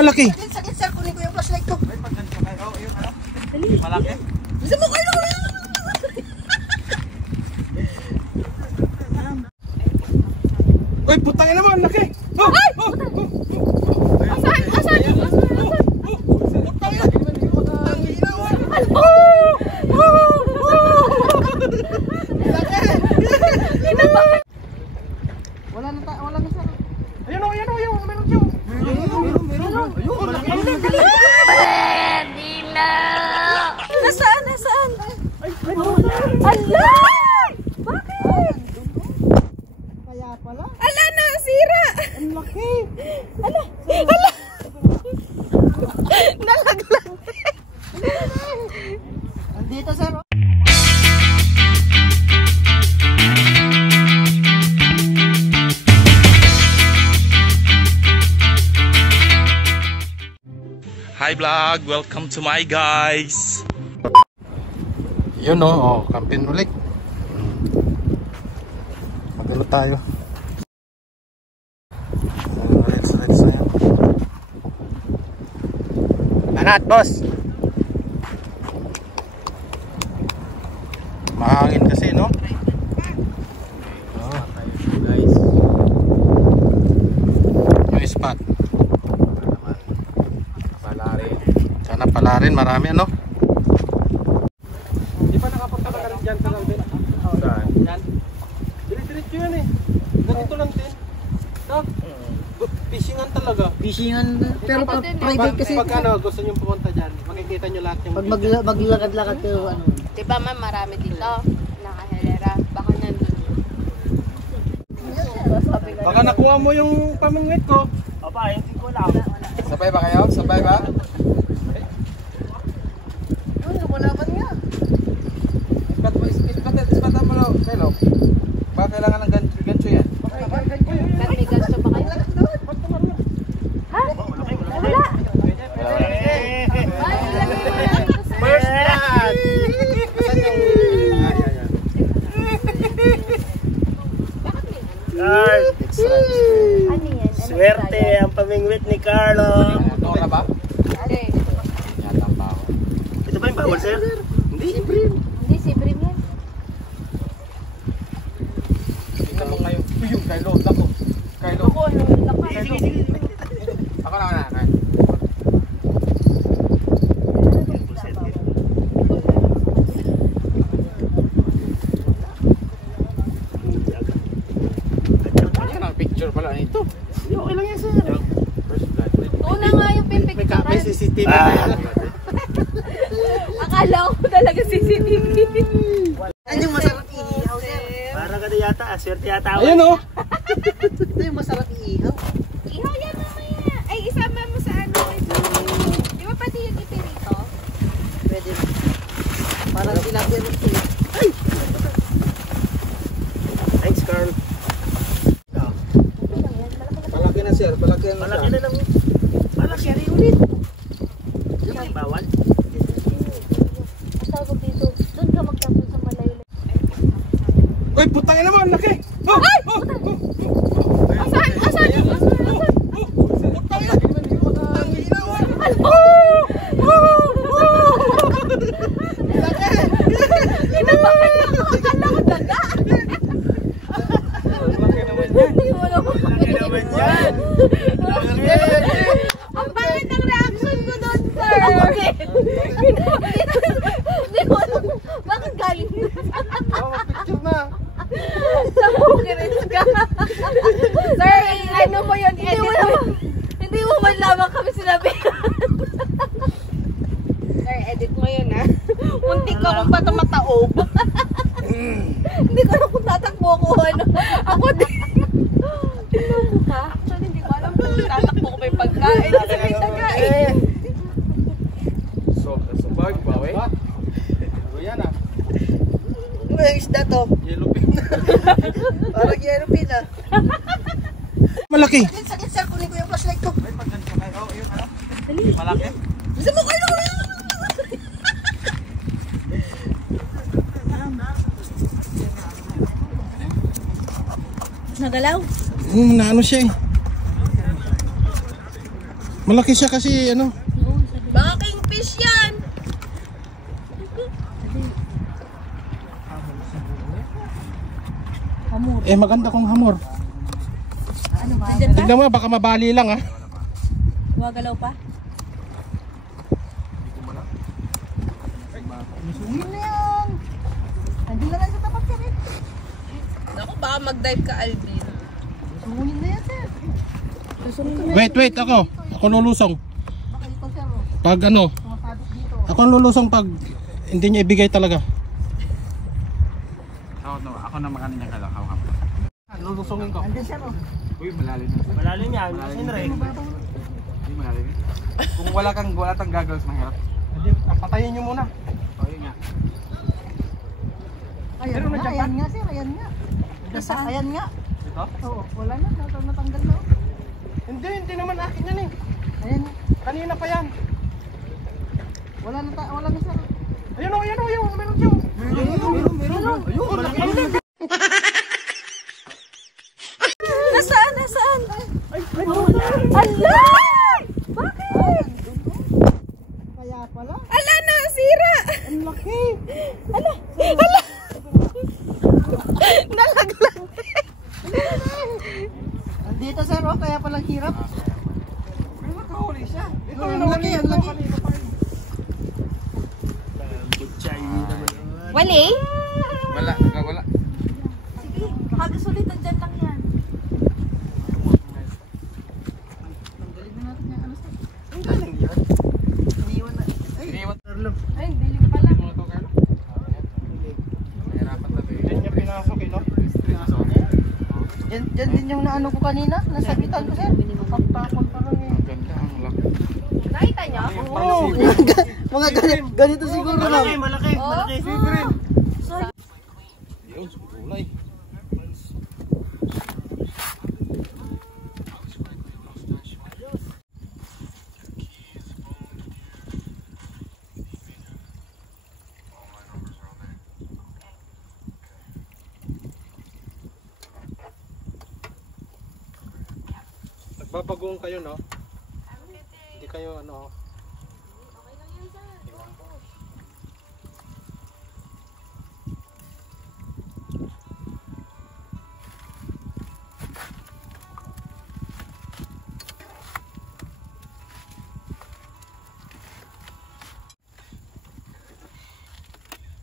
Malaki. Sakit sir, kunin ko yung flashlight ko. Ay, pagganto kayo. Yun, ano? Dali. Malaki? Bisa mo kayo. Uy, putang ina mo, ang laki. Ay! Asan? Asan? Putang ina. Putang ina mo. Wala na sir. Ayun o, meron siya. Ayun, malaki. Nasaan? Ala! Bakit? Kaya pala? Ala, nasira! Ang laki. Ala! Nalaglag. Andito sir. Hi vlog, welcome to my guys. Yun o, Camping ulit. Magalo tayo. Let's na yun. Angat boss. Mahangin kasi, no? Guys. Yung spot. Palarin. Sana pala rin, marami ano? Di pa nakapunta ka rin dyan sa Galvin? Oo. Saan? Yan. Diretso yan eh. Ganito lang din. No? Fishingan talaga. Fishingan. Pero private kasi. Pag ano, gusto nyo pumunta dyan, makikita nyo lahat yung Pag maglakad-lakad kayo, ano. Diba ma'am, marami dito. Nakahelera. Baka nandun. Baka nakuha mo yung pamingwit ko. Aba, hindi ko lang. Sabay ba kayo? Sabay ba? Yun, lumalaban nga. Ispatan mo lang, Kelo. Baka kailangan ng gancho yan. Ba't may ganso ba kayo? Ha? Wala. First blood! Carl, ano yan? Swerte ang pamingwit ni Carlo. Dora ba? Hindi. Yata ang bawal. Ito ba yung bawal, sir? Hindi, si Brim yan. Tingnan mo ngayon. Yung Kylo, ako. Kylo. Ako, ano, lakas. Sige. Ako na. Yan ang picture pala nito. Okay lang yan, sir. First blood. Una nga yung May pipicturan. CCTV na yan. Akala ko talaga CCTV. Ano yung masarap iihaw, sir? Para ka na yata, swerte yata ako. Ayun o. Ito yung masarap iihaw. Ihaw yan mamaya. Ay, isama mo sa ano. Di ba pati yung ipirito? Pwede. Parang tilapia ng tea. Thanks, Carl. Palaki na sir, palaki na. Malaki na lang. Malaki rin ulit. Yun ba yung bawal? Ang tawag dito, doon ka magtapon sa malayo. Uy, putang ina mo, ang laki. Asan? Putang ina. Putang ina mo. Inabakan ako, akala ko daga. Hindi mo naman. Malaki naman yan. Ang pangit ng reaction ko doon, sir. Bakit? Hindi mo alam. Bakit galing? Picture na. Sa bukirin ka. Sir, ano mo yun? Hindi mo man lamang kami sinabi. Sir, edit mo yun ha. Muntik ko kung ba't mataob. Hindi ko alam kung tatakbo ko. Ano. Ako din. Actually, hindi ko alam kung tatakbo ko may pagkain. Kasi may tagain. So, bag ba, we? Yan ah. Ano yung isda to? Yellow pin. Parang yellow pin ah. Malaki. Sakit sir, kunin ko yung flashlight ko. Ay, pagganto kayo. Yun, ano? Malaki? Bisa mo kayo. Nagalaw? Naano siya eh. Malaki siya kasi ano. Baka kingfish yan. Eh maganda kong hamor. Nandyan pa? Tignan mo baka mabali lang ah. Gumagalaw pa? Sungin na yan. Andun na lang sa tapat ka rin. Naku, baka mag-dive ka, Alvin. Sungin na yan, sir. Wait ako. Ako lulusong. Baka ito, sir. Oh. Pag ano, Sumasabit dito. ako ang lulusong pag hindi niya ibigay talaga. Ako na makano niya kalakaw. Lulusungin ko. Andun, sir. Oh. Uy, malalim na. Malalim yan. Henry. Hindi malalim. Kung wala kang goggles, mahirap. Hindi, patayin niyo muna. O, yun nga. Ayan nga, ayan nga, sir. Ayan nga. Ayan nga. Ito? Oo, wala na. Natanggal na. Hindi naman akin yan eh. Ayan. Kanina pa yan. Wala na, sir. Ayun o, meron siya. Meron. Ayun, malaki. Nasaan? Ala! Bakit? Kaya pala. Ala, nasira! Ang laki. Ala! Nalaglag. Andito, sir. Oh, kaya palang hirap. Pero nakahuli siya. Ito Ang yung laki, ang laki. Wali? Wala. Sige, baka gasulitan dyan lang yan. Tanggalin na natin yung ano, sir. Ang galing yan. Iniwan na. Iniwan. Ay, dilim pala. Mahirapan na ito. Hindi niya pinasok eh, no? Diyan din yung naano ko kanina. Nasabitan ko, sir. Tapon pa lang eh. Ang ganda, ang laki. Nakita niyo? Oo. Mga ganito siguro, ma'am. Malaki. Yun, kulay. Nagbabagoong kayo, no? Hindi kayo ano.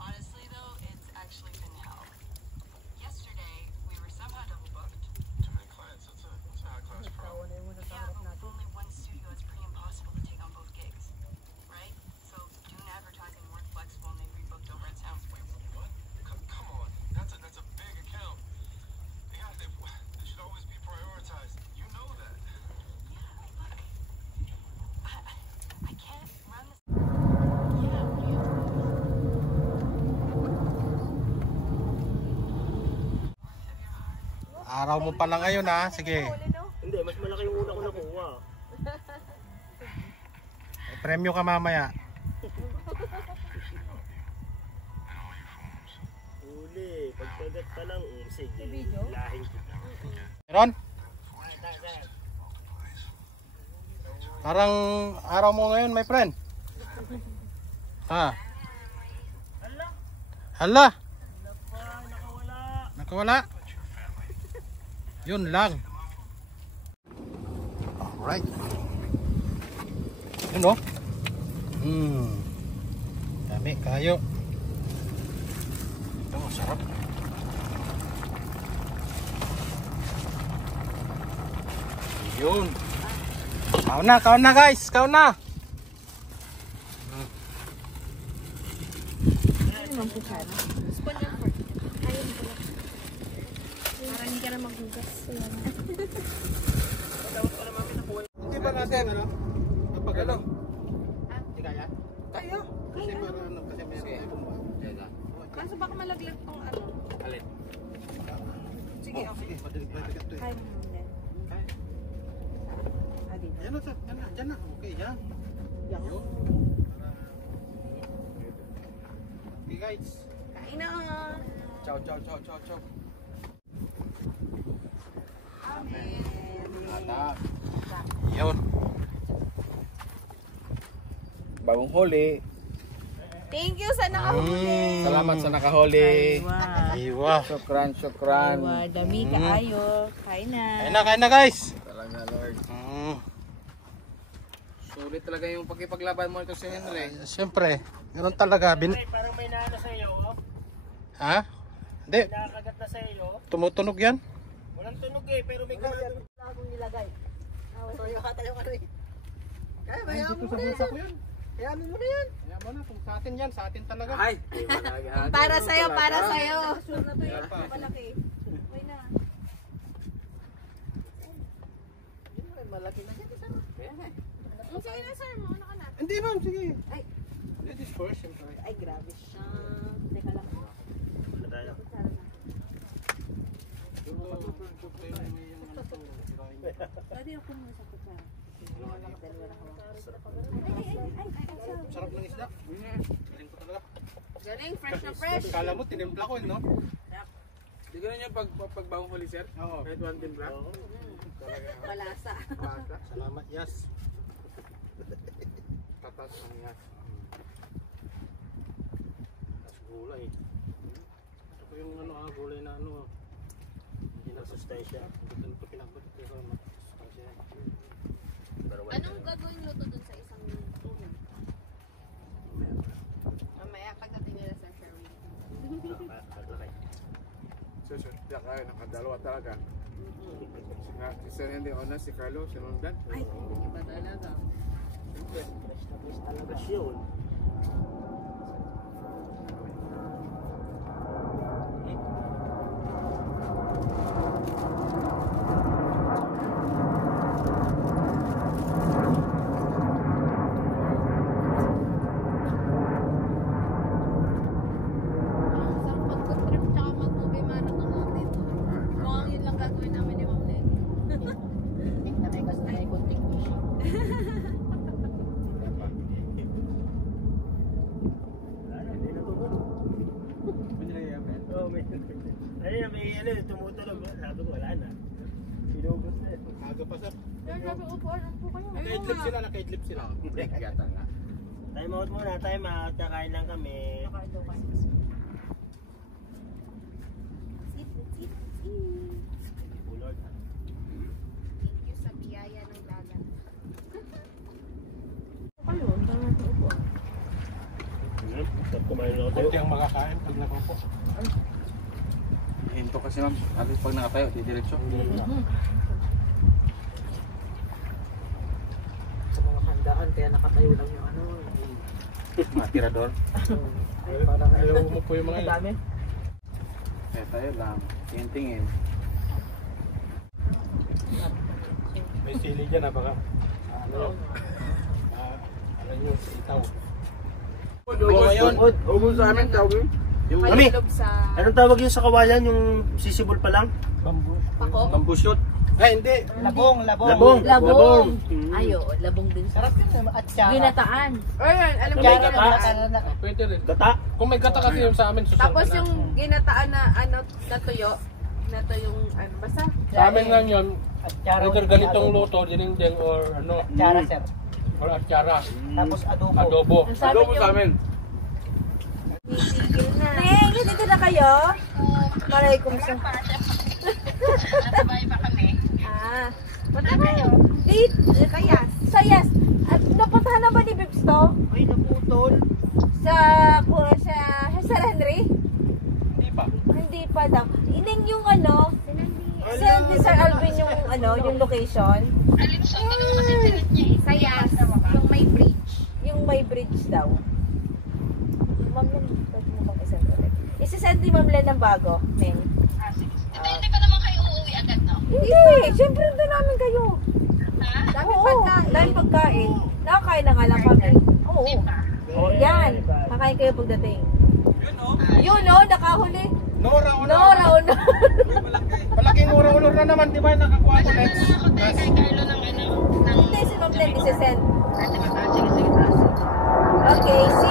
Honestly, though, it's actually been hell. Yesterday, we were somehow double booked. Too many clients. It's a high-class problem. Yeah, but with only one studio, it's pretty impossible to take on both gigs, right? So, Dune Advertising weren't flexible, and they rebooked over at Sounds. Wait, what? Come on, that's a big account. Yeah, they should always be prioritized. You know that. Look, I can't run this. Yeah, what do you? Araw mo pa lang ngayon ha. Sige. Hindi, mas malaki yung una ko nakuha. Premyo ka mamaya. Huli. Pagkagat pa lang. Sige. Lahing kita. Meron? Parang araw mo ngayon, my friend. Ha? Hala? Nakawala? Yun lang. Alright. Yun o. Dami kayo. Ito, sarap. Yun. Kaon na guys, kaon na. Para hindi ka na maghugas. Hindi ba natin ano? Kapag ano? Hindi kaya? Kaya. Kasi para ano, kasi meron tayo bumba. Kaso baka malaglag tong ano. Alin? Sige, sige. Madalig to eh. Kaya mo din. Kaya. Ah, dito. Yan na, dyan na. Okay, yan. Yan. Okay guys. Kain na. Ciao. Ata. Yun. bagong huli. Thank you sa nakahuli. Salamat sa nakahuli. Iwa. Syukran, syukran. Aywa, dami kaayo. Kain na. Kain na guys. Talaga, Lord. Sulit talaga yung pagkipaglaban mo ito si Henry. Siyempre, ganoon talaga. Parang may naano sa iyo, oh. Ha? Hindi. Nakakagat na sa iyo. Tumutunog yan. Walang tunog eh, pero may gano'n. Bagong nilagay. So, yung katayo ka rin. Kaya, bayaan mo Dito na sa yan. bulsa ko yan. Hayaan mo na yan. Kaya mo na, kung sa atin yan, sa atin talaga. Ay! Para sa'yo, para sa'yo. Sure na to yun. Malaki. Okay na. Malaki na yan. Sige na sir, mauna ka na. Hindi ma'am, sige. Ay. Ladies first, siyempre. Ay, grabe siya. Teka lang. Pwede ako muna sa kutsara. Sarap ng isda. Galing ko talaga. Galing, fresh na fresh. Kala mo, tinimpla ko, no? Hindi ko na niya pag bagong huli, sir? Oo. Kahit one timpla? Malasa. Salamat, yes. Tatas ang yan. Tapos gulay. Ito yung gulay na hindi na sustansya. Hindi ko pinabot ito sa masustansya. Anong gagawin luto dun sa isang ulam? Mamaya pagdating nila sa Sherwin. Sir, kaya nakadalawa talaga. Si Sir Henry Ona, si Carlo, si Mangdan. Ay, iba talaga. Talaga yun. Sarap pag-trip tsaka mag-movie marathon lang dito. Mukhang yun lang gagawin namin ni Ma'am Len. Namay kasi na yung konting fishing. Hindi na tumutunog. Oo, may tumutunog. Sabi ko, wala na. Pinugos na. Aga pa sir. Sir, grabe upuan. Upo kayo. Nakaidlip sila, nakaidlip sila. Yata nga. Time out muna, time out. Nakain lang kami. Nakain daw kayo. Sit, sit, sit. Bulod. Thank you sa biyaya ng dagat. Stop kumain lang Kunti ang makakain pag nakaupo. Hinto kasi ma'am. At least pag nakatayo, di diretso. Sa mga handaan, kaya nakatayo lang yung ano. Mga tirador. Ay, parang Ayaw mo po yung mga yun. dami. Kaya tayo lang. Tingin-tingin. May sili dyan baka. Alam nyo, itaw. Ngayon, ubos sa amin tawag. Yung Mami, Malulog sa anong tawag yun sa kawayan? Yung sisibol pa lang? Bambu. pako. Bambushoot. Ay, hindi. Labong. Labong. Labong. Ay, oo, labong din sa Sarap yun. At saka. ginataan. Ayun, alam mo May yung gata. Pwede rin. Gata. Kung may gata kasi yung sa amin, susunod Tapos na. yung ginataan na ano, natuyo. Nato yung ano, basta. Sa amin lang yun, At saka. either ganitong luto, dininding or ano, Atsara, sir. or atsara, Tapos adobo. adobo. Adobo sa amin. Neng, dito na kayo? Maray kumsa. Nasabay pa kami. Ah, punta kayo. Date, kayas. Sayas. At napuntahan na ba ni Bibs to? Ay, naputol. Sa Sir Henry? Hindi pa. Hindi pa daw. Ining yung ano, ni Sir Alvin yung ano, yung location. Alin siya? Hindi ko kasi sinit niya eh. Sayas, yung may bridge. Yung may bridge daw. Ma'am Len, pwede mo bang isend ulit? Isisend ni Ma'am Len ng bago, Neng. Hindi pa naman kayo uuwi agad, no? Hindi, siyempre doon namin kayo. Ha? Daming pagkain. Daming pagkain. Nakakain na nga lang kami. Oo. Yan. Kakain kayo pagdating. Yun o, nakahuli. Nora, Nora, no. Malaking ura-ulor na naman, di ba? Nakakuha ko next. Nakakotay kay Carlo ng ano, ng... Hindi, si Ma'am Len, isisend. Sige, sige. Okay, see